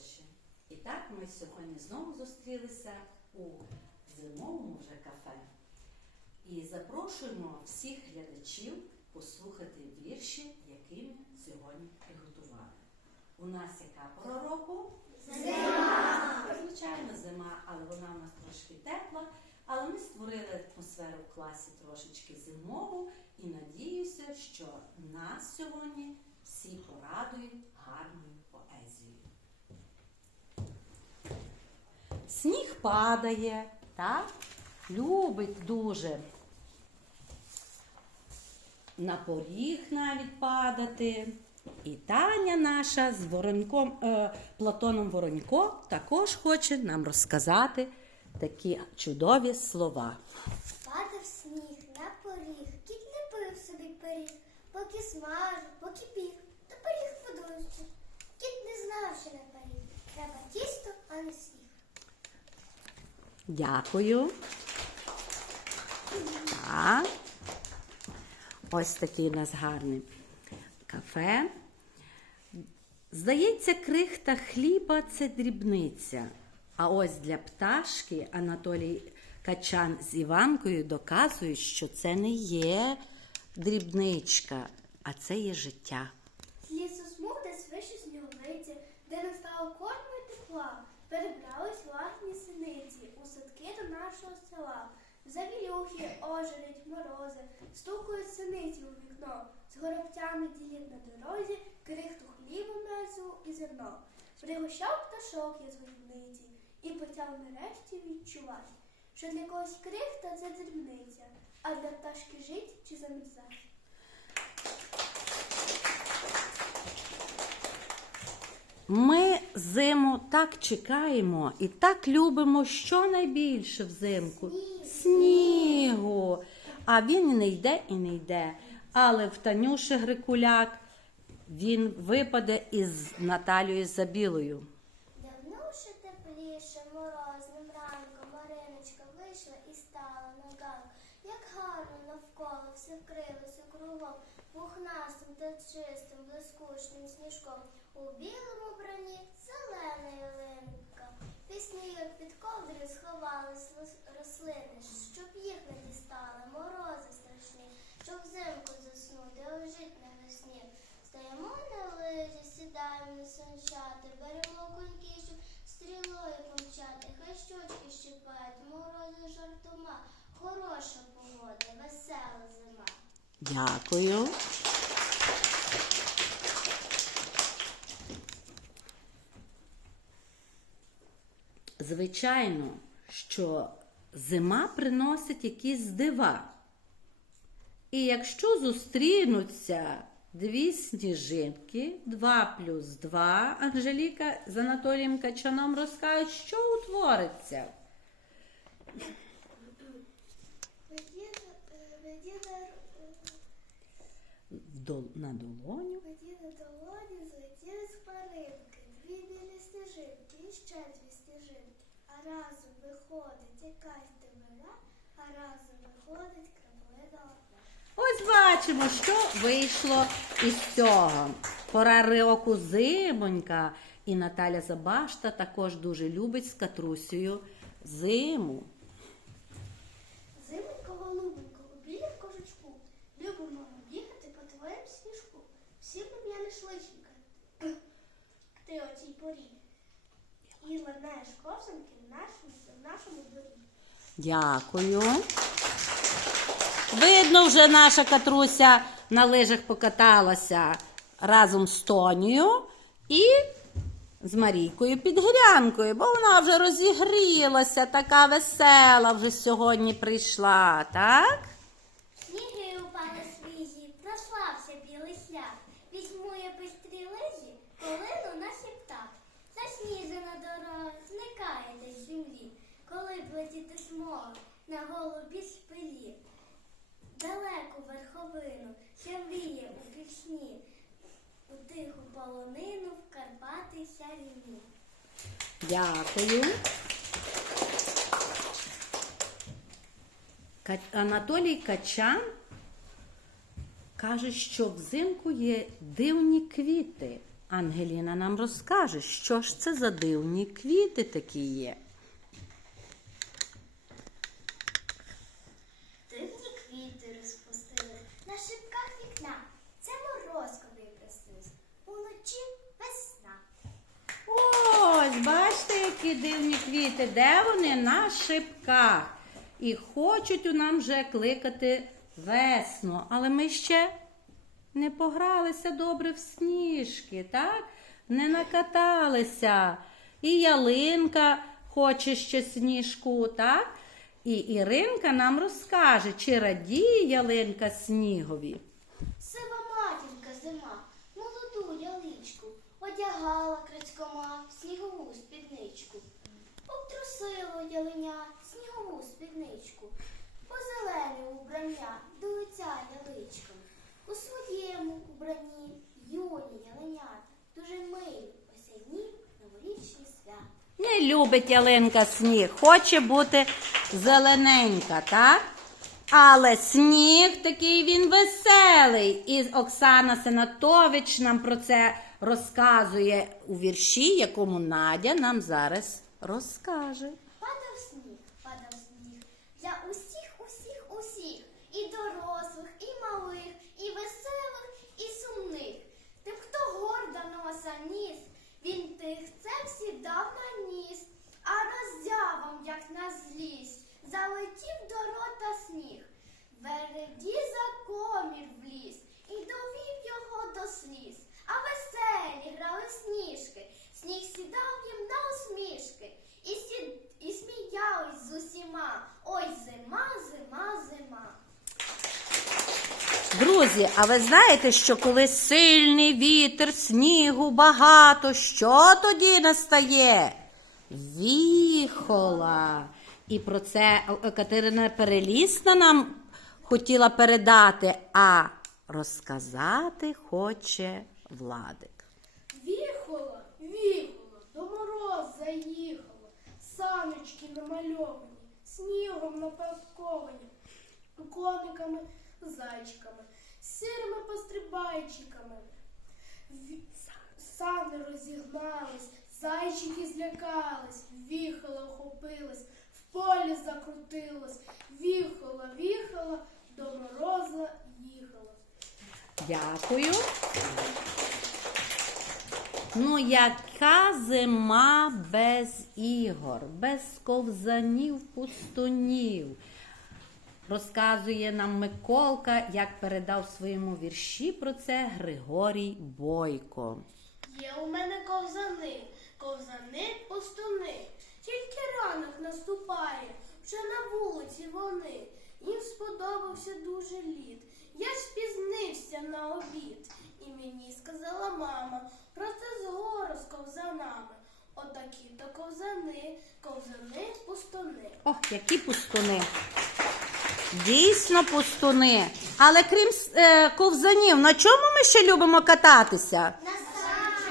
солодощі. І так ми сьогодні знову зустрілися у зимовому вже кафе. І запрошуємо всіх глядачів послухати вірші, які ми сьогодні приготували. У нас яка пора року? Зима! Звичайно, зима, але вона у нас трошки тепла. Але ми створили атмосферу в класі трошечки зимову і надіюся, що нас сьогодні всі порадують гарною поезією. Сніг падає, так? Любить дуже. На поріг навіть падати. І Таня наша з Вороньком, е, Платоном Воронько також хоче нам розказати такі чудові слова. Падав сніг на поріг, кіт ліпив собі пиріг, поки смажив, поки пік, то пиріг подужче. Кіт не знав, що на пиріг. Треба тісто, а не сніг. Дякую. Так. Ось такий у нас гарний кафе. Здається, крихта хліба це дрібниця. А ось для пташки Анатолій Качан з Іванкою доказують, що це не є дрібничка, а це є життя. З лісу смуг, де свише сніговиці, де не стало і тепла, перебрались власні синиці у садки до нашого села. Завірюхи, ожеледь, морози, стукають синиці у вікно, з горобцями ділять на дорозі, крихту хлібу мезу і зерно. Пригощав пташок я з годівниці і почав нарешті відчувати, що для когось крихта це дрібниця, а для пташки жить чи замерзать. Ми зиму так чекаємо і так любимо, що найбільше взимку? Снігу. А він не йде і не йде. Але в Танюші Грикуляк він випаде із Наталією Забілою. Давно ще тепліше, морозним ранком Мариночка вийшла і стала на ганок. Як гарно навколо все вкрилося пухнастим та чистим, блискучним сніжком. У білому броні зелена ялинка. Пісні, як під ковдрою сховались рослини, щоб їх не дістали, морози страшні, щоб взимку заснути, а жить навесні. Стаємо на лижі, сідаємо на санчати, беремо коньки, щоб стрілою помчати, хай щочки щипають, морози жартома, хороша погода, весела. Дякую. Звичайно, що зима приносить якісь дива. І якщо зустрінуться дві сніжинки, 2 плюс 2, Анжеліка з Анатолієм Качаном розкажуть, що утвориться. Вдол- На долоню. Воді на долоні злетіли хмаринки, дві білі стежинки і ще дві стежинки. А разом виходить якась дивина, а разом виходить краплина. Ось бачимо, що вийшло із цього. Пора року зимонька. І Наталя Забашта також дуже любить з Катрусею зиму. Зимонько, голубенько, у білім кожучку, любимо ми бігати по твоєму сніжку. Всі пом'янеш личенька, ти о цій порі. І ладнаєш косинки в нашому, в нашому дворі. Дякую. Видно, вже наша Катруся на лижах покаталася разом з Тонією і з Марійкою Підгрянкою, бо вона вже розігрілася, така весела вже сьогодні прийшла, так? Летіти на голубі спилі. Далеку верховину, що мріє у пісні, у тиху полонину в Карпати сяйні. Дякую. Анатолій Качан каже, що взимку є дивні квіти. Ангеліна нам розкаже, що ж це за дивні квіти такі є. Дивні квіти розпустили на шибках вікна. Це морозковий приснився. Уночі весна. Ось, бачите, які дивні квіти. Де вони? На шипках. І хочуть у нам вже кликати весну. Але ми ще не погралися добре в сніжки, так? Не накаталися. І ялинка хоче ще сніжку, так? І Іринка нам розкаже, чи радіє ялинка снігові. Сива матінка зима, молоду яличку, одягала крицькома снігову спідничку. Любить ялинка сніг, хоче бути зелененька, так? Але сніг такий він веселий. І Оксана Сенатович нам про це розказує у вірші, якому Надя нам зараз розкаже. Падав сніг, падав сніг для усіх, усіх, усіх, і дорослих, і малих, і веселих, і сумних. Тим, хто гордо носа ніс, він тих це всі дав на ніс, а роззявом, як на злість, залетів до рота сніг. Вереді за комір вліз і довів його до сліз. А веселі грали сніжки, сніг сідав їм на усмішки, і, сі... і сміялись з усіма. Ой, зима, зима, зима. Друзі, а ви знаєте, що коли сильний вітер, снігу багато, що тоді настає? Віхола. І про це Катерина Перелісна нам хотіла передати, а розказати хоче Владик. Віхола, віхола, до мороз заїхала, саночки намальовані, снігом напасковані, кониками, зайчиками, сірими пострибайчиками. Сани розігнались, зайчики злякались, віхола охопилась, в полі закрутилась, віхола, віхола, до мороза їхала. Дякую. Ну, яка зима без ігор, без ковзанів, пустунів. Розказує нам Миколка, як передав своєму вірші про це Григорій Бойко. Є у мене ковзани, ковзани пустуни. Тільки ранок наступає, вже на вулиці вони. Їм сподобався дуже лід. Я ж спізнився на обід. І мені сказала мама, просто згору з ковзанами. Отакі то ковзани, ковзани пустуни. Ох, які пустуни. Дійсно пустуни. Але крім е, ковзанів, на чому ми ще любимо кататися?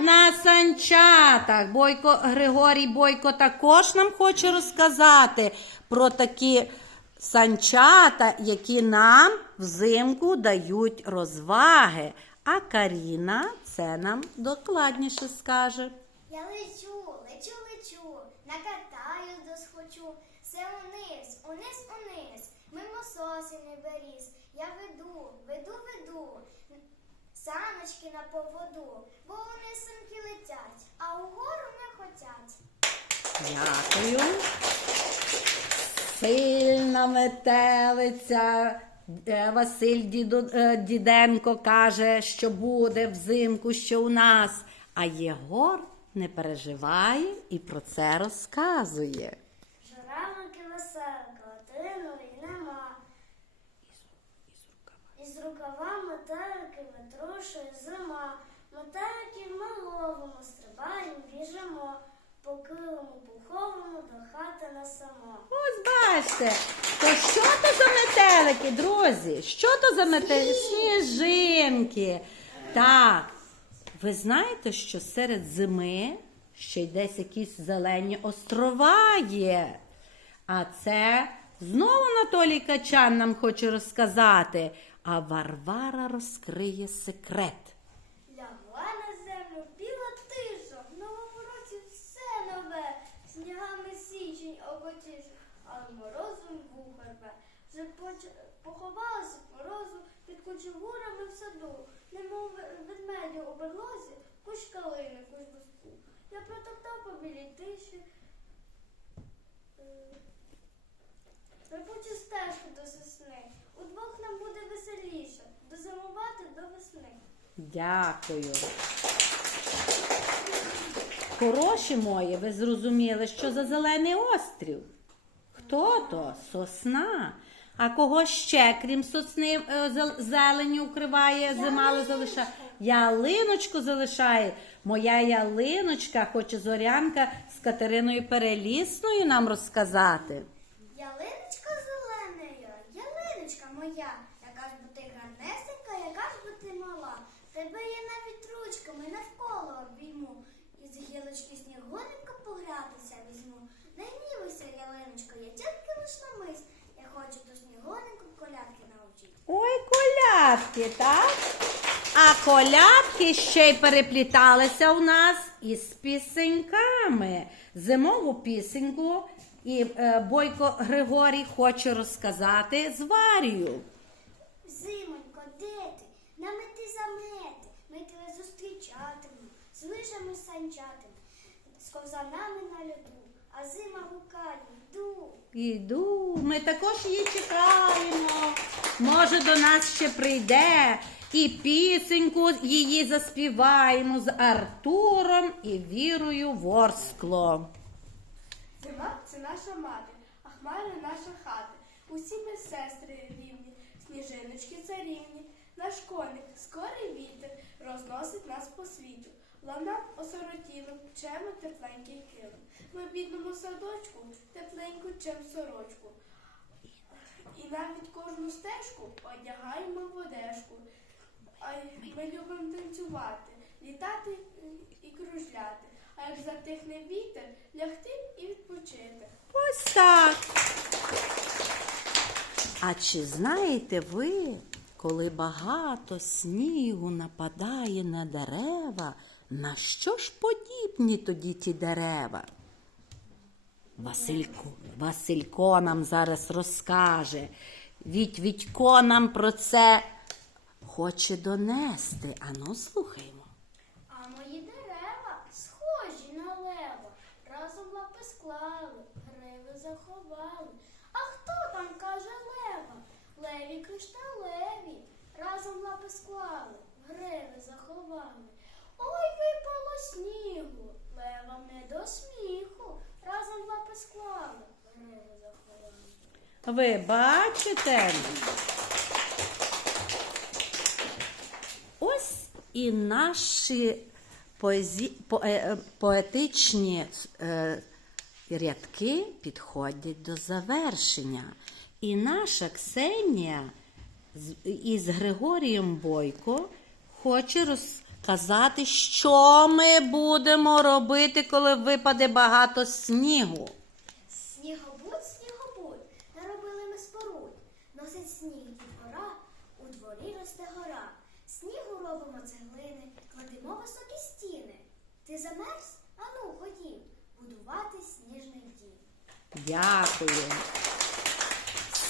На санчатах. Бойко Григорій Бойко також нам хоче розказати про такі санчата, які нам взимку дають розваги. А Каріна це нам докладніше скаже. Я лечу, лечу, лечу, накатаю досхочу, все униз, униз, униз, мимо сосени беріз. Я веду, веду, веду, саночки на поводу, бо вони самки летять, а угору не хотять. Дякую. Сильна метелиця. Е, Василь е, Діденко каже, що буде взимку, що у нас. А Єгор не переживає і про це розказує. Із рукава метелики метрушує зима. Метелики ми ловимо, стрибаємо, біжимо. По килому пуховому до хати несемо. Ось бачите, то що то за метелики, друзі? Що то за метелики? Сніжинки. Так. Ви знаєте, що серед зими ще й десь якісь зелені острова є. А це знову Анатолій Качан нам хоче розказати а Варвара розкриє секрет. Лягла на землю біла тиша, в новому році все нове, снігами січень окотіш, а морозом вуха рве. Вже поховалася морозу під кучугурами в саду, немов ведмедя у берлозі, куч калини, куч доску. Я протоптав побілій тиші. Е, репучу стежку до сосни. Удвох нам буде веселіше, дозимувати до весни. Дякую. Хороші мої, ви зрозуміли, що за зелений острів? Хто то? Сосна. А кого ще, крім сосни, е, зелені укриває, зимало залишає? Ялиночку залишає. Моя ялиночка хоче зорянка з Катериною Перелісною нам розказати. Ялиночка зеленая, ялиночка моя, яка ж бо ти гарнесенька, яка ж бо ти мала. Тебе я навіть ручками навколо обійму. І з гілочки снігоненько погратися візьму. Не гнівайся, ялиночко, я тільки лиш на мис. Я хочу ту снігоненьку колядки научити. Ой, колядки, так? А колядки ще й перепліталися у нас із пісеньками. Зимову пісеньку і е, Бойко Григорій хоче розказати з Варію. Зимонько, де ти? Намети замети, ми тебе зустрічатимемо, з лижами санчатимемо, з ковзанами на льоду, а зима гукає, йду. Іду, ми також її чекаємо. Може, до нас ще прийде і пісеньку її заспіваємо з Артуром і Вірою Ворскло. Зима це наша мати, а хмари наша хата. Усі ми сестри рівні, сніжиночки царівні. Наш коник, скорий вітер, розносить нас по світу. Ланам осоротілим, чемо тепленький килим. Ми бідному садочку тепленьку чем сорочку. Навіть кожну стежку одягаємо в одежку. Ми любимо танцювати, літати е, і кружляти. А як затихне вітер, лягти і відпочити. Ось так. А чи знаєте ви, коли багато снігу нападає на дерева, на що ж подібні тоді ті дерева? Василько, Василько нам зараз розкаже. Віть Вітько нам про це хоче донести. Ану, слухаймо. А мої дерева схожі на лева, разом лапи склали, гриви заховали. А хто там каже лева? Леві кришталеві, разом лапи склали, гриви заховали. Ой, випало снігу, левам не до сміху, разом лапи склали, заховали. Ви бачите? Ось і наші поезі... по- е, е, поетичні е, рядки підходять до завершення. І наша Ксенія із Григорієм Бойко хоче розказати, що ми будемо робити, коли випаде багато снігу. Снігобудь, снігобудь, наробили ми споруд. Носить сніг дітвора, у дворі росте гора. Снігу робимо цеглини, кладемо високі стіни. Ти замерз? Ану, ходім, будувати сніжний дім. Дякую.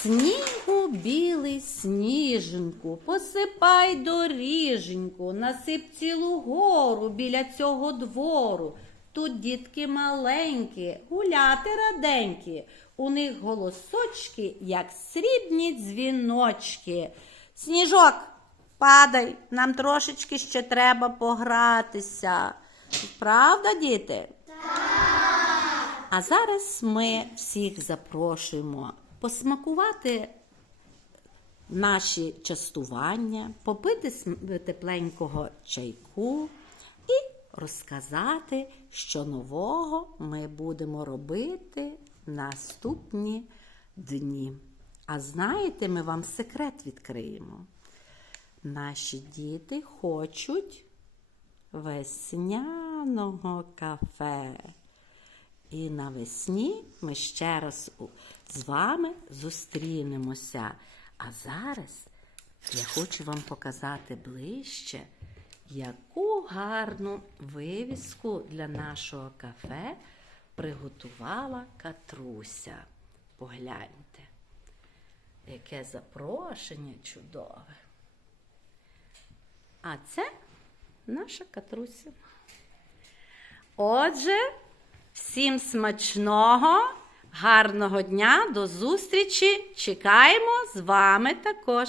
Снігу білий сніженьку, посипай доріженьку, насип цілу гору біля цього двору. Тут дітки маленькі, гуляти раденькі, у них голосочки, як срібні дзвіночки. Сніжок, падай, нам трошечки ще треба погратися. Правда, діти? А зараз ми всіх запрошуємо посмакувати наші частування, попити тепленького чайку і розказати, що нового ми будемо робити наступні дні. А знаєте, ми вам секрет відкриємо. Наші діти хочуть весняного кафе. І навесні ми ще раз з вами зустрінемося. А зараз я хочу вам показати ближче, яку гарну вивіску для нашого кафе приготувала Катруся. Погляньте. яке запрошення чудове. А це наша катруся. Отже, всім смачного, гарного дня, до зустрічі. Чекаємо з вами також.